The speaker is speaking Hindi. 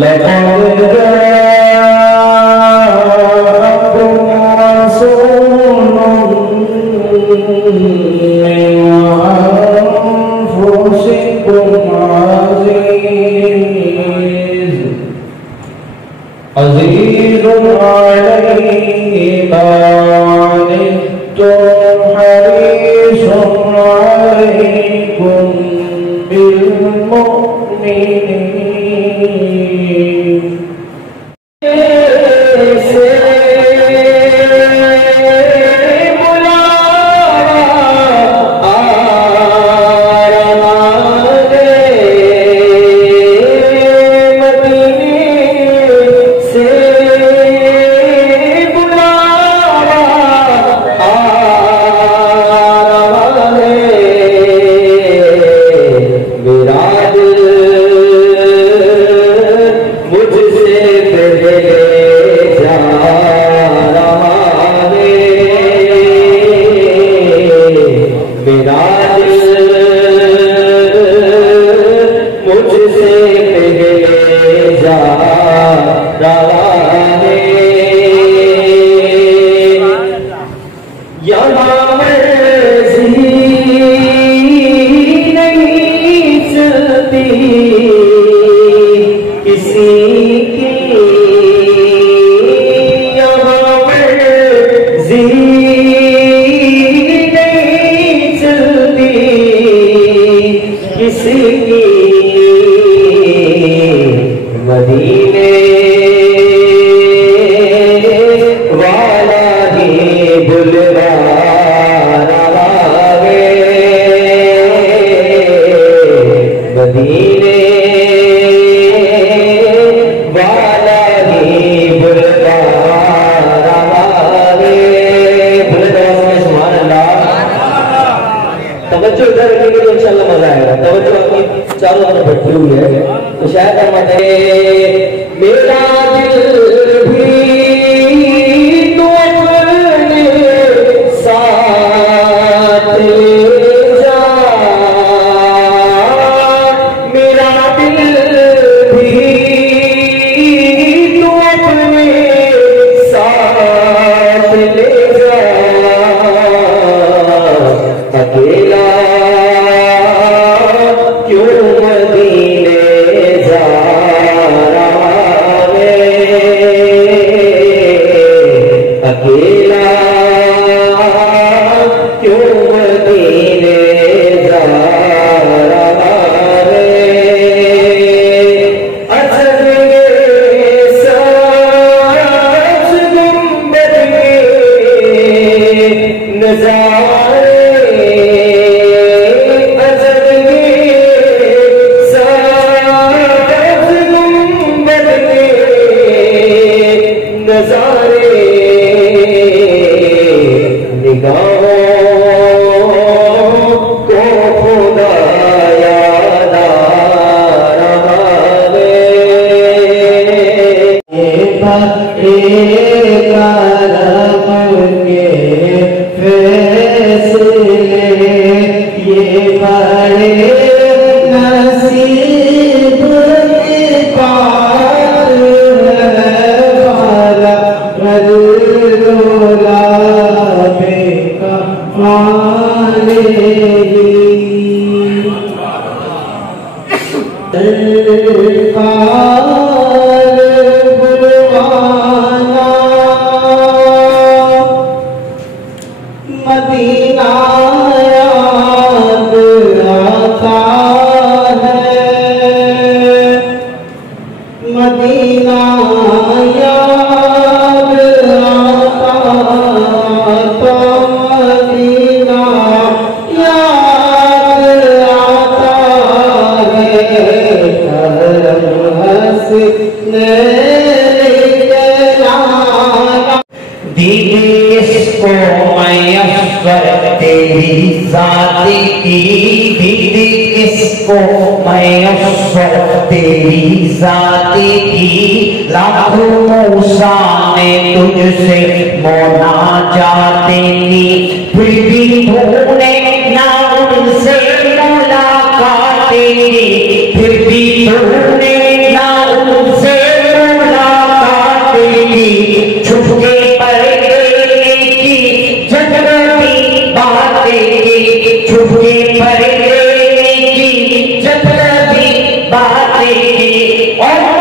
लक़द जाअकुम रसूलुम मिन अनफुसिकुम अज़ीज़ुन अलैहि मा अनित्तुम हरीसुन अलैकुम बिल मुमिनीन चारों तरफ बैठी हुई है तो शायद मेरा दिल भी तो अपने साथ ले जा, मेरा दिल भी तो अपने साथ ले जा, अकेला तेरी जाती की लाखों मूसा ने तुझसे मोना जाते की, फिर भी तूने ना उनसे मुलाकात की, फिर भी तूने ना उनसे और